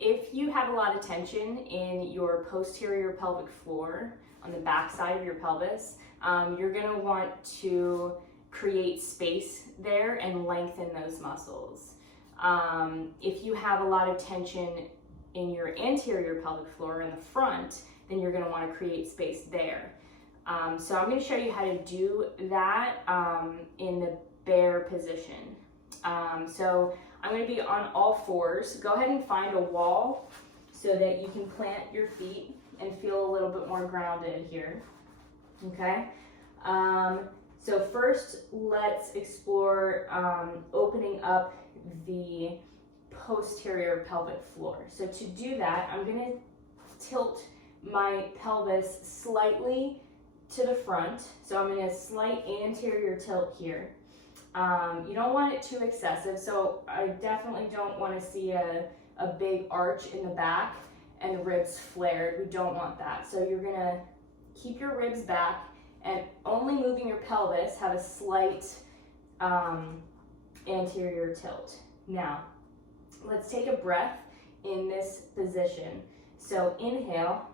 if you have a lot of tension in your posterior pelvic floor on the back side of your pelvis, you're going to want to create space there and lengthen those muscles. If you have a lot of tension in your anterior pelvic floor in the front, then you're going to want to create space there. So I'm going to show you how to do that in the bear position. So I'm going to be on all fours. Go ahead and find a wall so that you can plant your feet and feel a little bit more grounded here. Okay? So first, let's explore opening up the posterior pelvic floor. So to do that, I'm going to tilt my pelvis slightly to the front. So I'm going to slight anterior tilt here. You don't want it too excessive, so I definitely don't want to see a big arch in the back and the ribs flared. We don't want that. So you're going to keep your ribs back and only moving your pelvis, have a slight anterior tilt. Now, let's take a breath in this position. So inhale,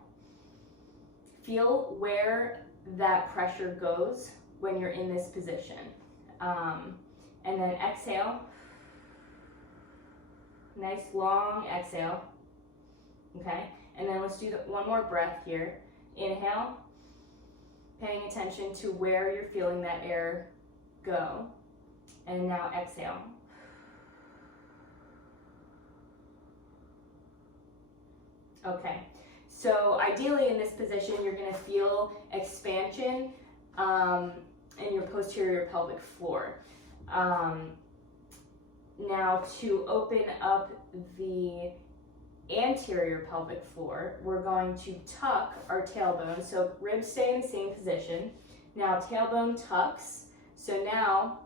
feel where that pressure goes when you're in this position. And then exhale, nice long exhale, okay? And then let's do one more breath here. Inhale, paying attention to where you're feeling that air go. And now exhale. Okay, so ideally in this position, you're gonna feel expansion in your posterior pelvic floor. Now to open up the anterior pelvic floor, we're going to tuck our tailbone. So ribs stay in the same position. Now tailbone tucks. So now,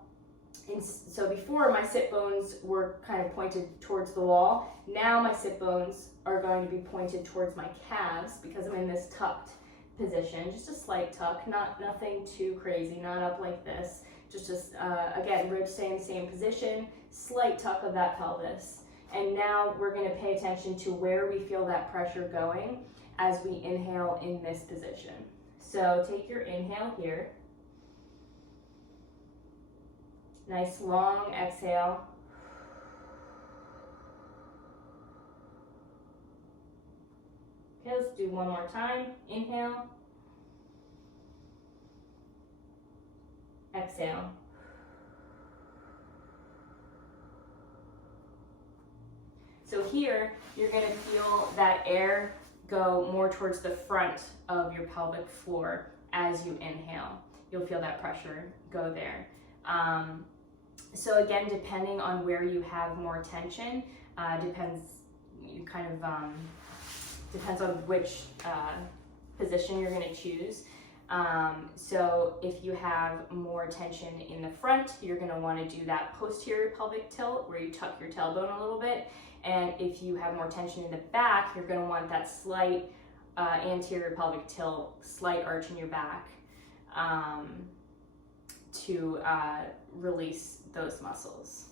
so before my sit bones were kind of pointed towards the wall. Now my sit bones are going to be pointed towards my calves because I'm in this tucked position. Just a slight tuck, nothing too crazy, not up like this. Just again, ribs stay in the same position, slight tuck of that pelvis. And now we're going to pay attention to where we feel that pressure going as we inhale in this position. So take your inhale here. Nice long exhale. Okay, let's do one more time. Inhale. Exhale. So here, you're going to feel that air go more towards the front of your pelvic floor as you inhale. You'll feel that pressure go there. So again, depending on where you have more tension, depends on which position you're going to choose. So if you have more tension in the front, you're going to want to do that posterior pelvic tilt where you tuck your tailbone a little bit. And if you have more tension in the back, you're going to want that slight anterior pelvic tilt, slight arch in your back to release those muscles.